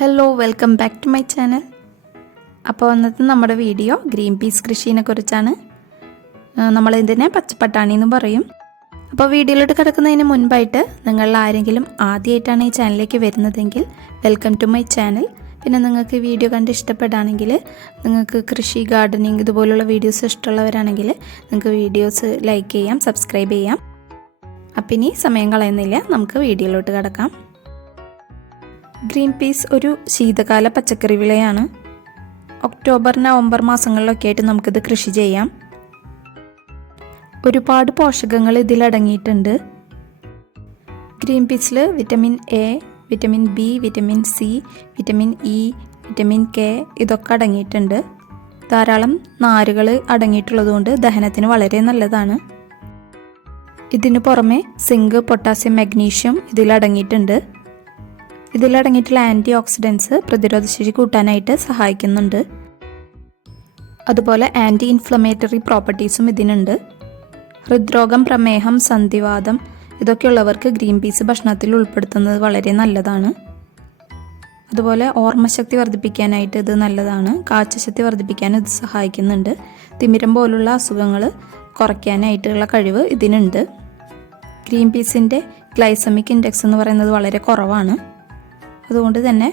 Hello welcome back to my channel. അപ്പോൾ ഇന്നത്തെ നമ്മുടെ വീഡിയോ ഗ്രീൻ പീസ് കൃഷിയെ കുറിച്ചാണ്. നമ്മളിതിനെ പച്ചപ്പട്ടാണി എന്ന് പറയും. അപ്പോൾ വീഡിയോയിലോട്ട് കിടക്കുന്നതിന് മുൻപായിട്ട് നിങ്ങൾ ആരെങ്കിലും ആദ്യമായിട്ടാണ് ഈ ചാനലിലേക്ക് വരുന്നതെങ്കിൽ വെൽക്കം ടു മൈ ചാനൽ. പിന്നെ നിങ്ങൾക്ക് വീഡിയോ കണ്ട് ഇഷ്ടപ്പെടുകയാണെങ്കിൽ, നിങ്ങൾക്ക് കൃഷി ഗാർഡനിങ് ഇതുപോലുള്ള വീഡിയോസ് ഇഷ്ടമുള്ളവരാണെങ്കിൽ നിങ്ങൾക്ക് വീഡിയോസ് ലൈക്ക് ചെയ്യാം, സബ്സ്ക്രൈബ് ചെയ്യാം. അപ്പം ഇനി സമയം കളയുന്നില്ല, നമുക്ക് വീഡിയോയിലോട്ട് കിടക്കാം. ഗ്രീൻ പീസ് ഒരു ശീതകാല പച്ചക്കറി വിളയാണ്. ഒക്ടോബർ നവംബർ മാസങ്ങളിലൊക്കെ ആയിട്ട് നമുക്കിത് കൃഷി ചെയ്യാം. ഒരുപാട് പോഷകങ്ങൾ ഇതിലടങ്ങിയിട്ടുണ്ട്. ഗ്രീൻ പീസിൽ vitamin A, vitamin B, vitamin C, vitamin E, vitamin K ഇതൊക്കെ അടങ്ങിയിട്ടുണ്ട്. ധാരാളം നാരുകൾ അടങ്ങിയിട്ടുള്ളതുകൊണ്ട് ദഹനത്തിന് വളരെ നല്ലതാണ്. ഇതിന് പുറമെ സിങ്ക്, പൊട്ടാസ്യം, മഗ്നീഷ്യം ഇതിലടങ്ങിയിട്ടുണ്ട്. ഇതിലടങ്ങിയിട്ടുള്ള ആൻറ്റി ഓക്സിഡൻസ് പ്രതിരോധശേഷി കൂട്ടാനായിട്ട് സഹായിക്കുന്നുണ്ട്. അതുപോലെ ആൻറ്റി ഇൻഫ്ലമേറ്ററി പ്രോപ്പർട്ടീസും ഇതിനുണ്ട്. ഹൃദ്രോഗം, പ്രമേഹം, സന്ധിവാതം ഇതൊക്കെയുള്ളവർക്ക് ഗ്രീൻ പീസ് ഭക്ഷണത്തിൽ ഉൾപ്പെടുത്തുന്നത് വളരെ നല്ലതാണ്. അതുപോലെ ഓർമ്മശക്തി വർദ്ധിപ്പിക്കാനായിട്ട് ഇത് നല്ലതാണ്. കാഴ്ചശക്തി വർദ്ധിപ്പിക്കാൻ ഇത് സഹായിക്കുന്നുണ്ട്. തിമിരം പോലുള്ള അസുഖങ്ങൾ കുറയ്ക്കാനായിട്ടുള്ള കഴിവ് ഇതിനുണ്ട്. ഗ്രീൻ പീസിൻ്റെ ഗ്ലൈസമിക് ഇൻഡെക്സ് എന്ന് പറയുന്നത് വളരെ കുറവാണ്. അതുകൊണ്ട് തന്നെ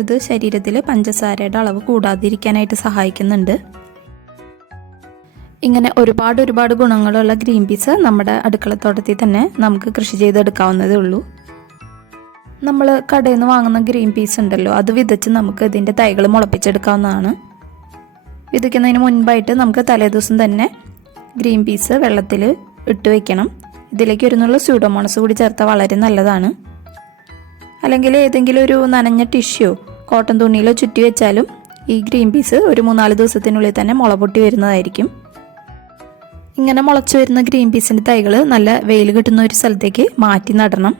ഇത് ശരീരത്തിൽ പഞ്ചസാരയുടെ അളവ് കൂടാതിരിക്കാനായിട്ട് സഹായിക്കുന്നുണ്ട്. ഇങ്ങനെ ഒരുപാട് ഗുണങ്ങളുള്ള ഗ്രീൻ പീസ് നമ്മുടെ അടുക്കളത്തോട്ടത്തിൽ തന്നെ നമുക്ക് കൃഷി ചെയ്തെടുക്കാവുന്നതേ ഉള്ളൂ. നമ്മൾ കടയിൽ നിന്ന് വാങ്ങുന്ന ഗ്രീൻ പീസ് ഉണ്ടല്ലോ, അത് വിതച്ച് നമുക്ക് ഇതിൻ്റെ തൈകൾ മുളപ്പിച്ചെടുക്കാവുന്നതാണ്. വിതയ്ക്കുന്നതിന് മുൻപായിട്ട് നമുക്ക് തലേദിവസം തന്നെ ഗ്രീൻ പീസ് വെള്ളത്തിൽ ഇട്ട് വയ്ക്കണം. ഇതിലേക്ക് ഒരു നുള്ള സ്യൂഡോമോണസ് കൂടി ചേർത്താൽ വളരെ നല്ലതാണ്. അല്ലെങ്കിൽ ഏതെങ്കിലും ഒരു നനഞ്ഞ ടിഷ്യൂ കോട്ടൺ തുണിയിലോ ചുറ്റി വെച്ചാലും ഈ ഗ്രീൻ പീസ് ഒരു 3-4 ദിവസത്തിനുള്ളിൽ തന്നെ മുള പൊട്ടി വരുന്നതായിരിക്കും. ഇങ്ങനെ മുളച്ചു വരുന്ന ഗ്രീൻ പീസിൻ്റെ തൈകൾ നല്ല വെയിൽ കിട്ടുന്ന ഒരു സ്ഥലത്തേക്ക് മാറ്റി നടണം.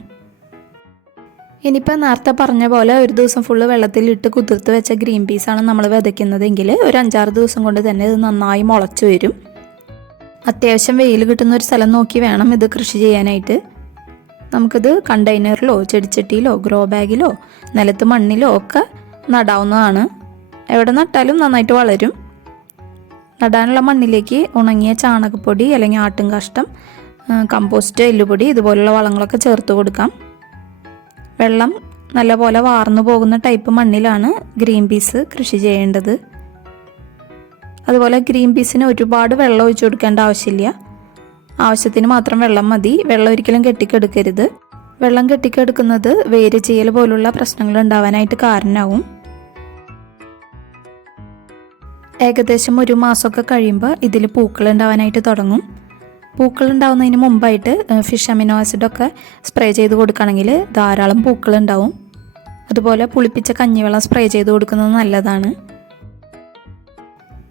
ഇനിയിപ്പോൾ നേരത്തെ പറഞ്ഞ പോലെ ഒരു ദിവസം ഫുള്ള് വെള്ളത്തിലിട്ട് കുതിർത്ത് വെച്ച ഗ്രീൻ പീസാണ് നമ്മൾ വിതയ്ക്കുന്നതെങ്കിൽ ഒരു 5-6 ദിവസം കൊണ്ട് തന്നെ ഇത് നന്നായി മുളച്ചു വരും. അത്യാവശ്യം വെയിൽ കിട്ടുന്ന ഒരു സ്ഥലം നോക്കി വേണം ഇത് കൃഷി ചെയ്യാനായിട്ട്. നമുക്കിത് കണ്ടെയ്നറിലോ ചെടിച്ചട്ടിയിലോ ഗ്രോ ബാഗിലോ നിലത്ത് മണ്ണിലോ ഒക്കെ നടാവുന്നതാണ്. എവിടെ നട്ടാലും നന്നായിട്ട് വളരും. നടാനുള്ള മണ്ണിലേക്ക് ഉണങ്ങിയ ചാണകപ്പൊടി അല്ലെങ്കിൽ ആട്ടും കാഷ്ടം, കമ്പോസ്റ്റ്, എല്ലുപൊടി ഇതുപോലുള്ള വളങ്ങളൊക്കെ ചേർത്ത് കൊടുക്കാം. വെള്ളം നല്ലപോലെ വാർന്നു പോകുന്ന ടൈപ്പ് മണ്ണിലാണ് ഗ്രീൻ പീസ് കൃഷി ചെയ്യേണ്ടത്. അതുപോലെ ഗ്രീൻ പീസിന് ഒരുപാട് വെള്ളം ഒഴിച്ചു കൊടുക്കേണ്ട ആവശ്യമില്ല. ആവശ്യത്തിന് മാത്രം വെള്ളം മതി. വെള്ളം ഒരിക്കലും കെട്ടിക്കെടുക്കരുത്. വെള്ളം കെട്ടിക്കെടുക്കുന്നത് വേര് ചെയ്യൽ പോലുള്ള പ്രശ്നങ്ങൾ ഉണ്ടാവാനായിട്ട് കാരണമാവും. ഏകദേശം ഒരു മാസമൊക്കെ കഴിയുമ്പോൾ ഇതിൽ പൂക്കൾ ഉണ്ടാവാനായിട്ട് തുടങ്ങും. പൂക്കൾ ഉണ്ടാവുന്നതിന് മുമ്പായിട്ട് ഫിഷ് അമിനോ ആസിഡൊക്കെ സ്പ്രേ ചെയ്ത് കൊടുക്കുകയാണെങ്കിൽ ധാരാളം പൂക്കൾ ഉണ്ടാവും. അതുപോലെ പുളിപ്പിച്ച കഞ്ഞിവെള്ളം സ്പ്രേ ചെയ്ത് കൊടുക്കുന്നത് നല്ലതാണ്.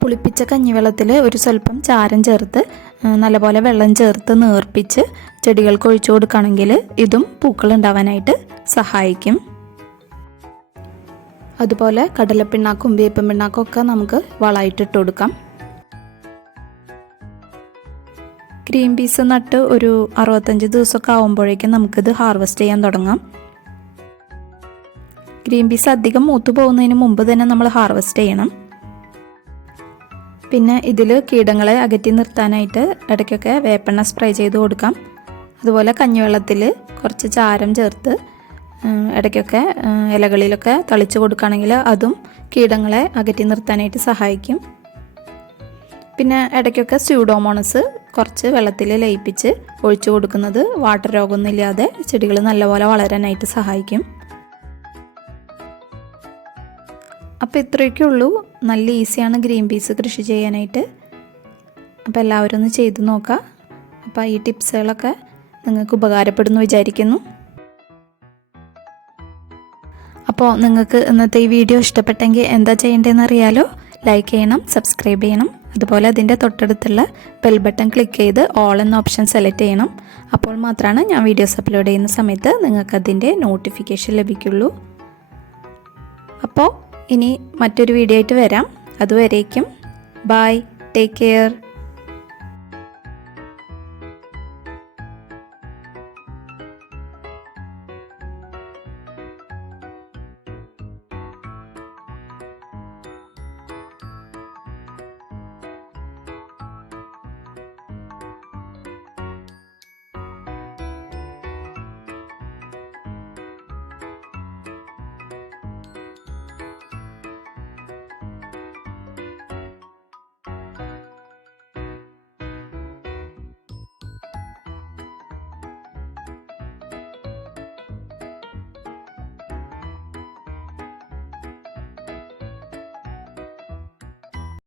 പുളിപ്പിച്ച കഞ്ഞിവെള്ളത്തിൽ ഒരു സ്വല്പം ചാരം ചേർത്ത് നല്ലപോലെ വെള്ളം ചേർത്ത് നേർപ്പിച്ച് ചെടികൾക്ക് ഒഴിച്ചു കൊടുക്കുകയാണെങ്കിൽ ഇതും പൂക്കൾ ഉണ്ടാവാനായിട്ട് സഹായിക്കും. അതുപോലെ കടലപ്പിണ്ണാക്കും വേപ്പൻ പിണ്ണാക്കും ഒക്കെ നമുക്ക് വളമായിട്ടിട്ട് കൊടുക്കാം. ഗ്രീൻ പീസ് നട്ട് ഒരു 65 ദിവസമൊക്കെ ആകുമ്പോഴേക്കും നമുക്കിത് ഹാർവെസ്റ്റ് ചെയ്യാൻ തുടങ്ങാം. ഗ്രീൻ പീസ് അധികം മൂത്തു പോകുന്നതിന് മുമ്പ് തന്നെ നമ്മൾ ഹാർവെസ്റ്റ് ചെയ്യണം. പിന്നെ ഇതിൽ കീടങ്ങളെ അകറ്റി നിർത്താനായിട്ട് ഇടയ്ക്കൊക്കെ വേപ്പെണ്ണ സ്പ്രേ ചെയ്ത് കൊടുക്കാം. അതുപോലെ കഞ്ഞിവെള്ളത്തിൽ കുറച്ച് ചാരം ചേർത്ത് ഇടയ്ക്കൊക്കെ ഇലകളിലൊക്കെ തളിച്ച് കൊടുക്കുകയാണെങ്കിൽ അതും കീടങ്ങളെ അകറ്റി നിർത്താനായിട്ട് സഹായിക്കും. പിന്നെ ഇടയ്ക്കൊക്കെ സ്യൂഡോമോണസ് കുറച്ച് വെള്ളത്തിൽ ലയിപ്പിച്ച് ഒഴിച്ചു കൊടുക്കുന്നത് വാട്ടർ രോഗമൊന്നുമില്ലാതെ ചെടികൾ നല്ലപോലെ വളരാനായിട്ട് സഹായിക്കും. അപ്പോൾ ഇത്രയൊക്കെ ഉള്ളൂ. നല്ല ഈസിയാണ് ഗ്രീൻ പീസ് കൃഷി ചെയ്യാനായിട്ട്. അപ്പോൾ എല്ലാവരും ഒന്ന് ചെയ്ത് നോക്കാം. അപ്പോൾ ഈ ടിപ്സുകളൊക്കെ നിങ്ങൾക്ക് ഉപകാരപ്പെടുന്നു വിചാരിക്കുന്നു. അപ്പോൾ നിങ്ങൾക്ക് ഇന്നത്തെ ഈ വീഡിയോ ഇഷ്ടപ്പെട്ടെങ്കിൽ എന്താ ചെയ്യേണ്ടതെന്ന് അറിയാലോ. ലൈക്ക് ചെയ്യണം, സബ്സ്ക്രൈബ് ചെയ്യണം. അതുപോലെ അതിൻ്റെ തൊട്ടടുത്തുള്ള ബെൽ ബട്ടൺ ക്ലിക്ക് ചെയ്ത് ഓൾ എന്ന ഓപ്ഷൻ സെലക്ട് ചെയ്യണം. അപ്പോൾ മാത്രമാണ് ഞാൻ വീഡിയോസ് അപ്ലോഡ് ചെയ്യുന്ന സമയത്ത് നിങ്ങൾക്കതിൻ്റെ നോട്ടിഫിക്കേഷൻ ലഭിക്കുള്ളൂ. അപ്പോൾ ഇനി മറ്റൊരു വീഡിയോ ആയിട്ട് വരാം. അതുവരേക്കും ബൈ, ടേക്ക് കെയർ.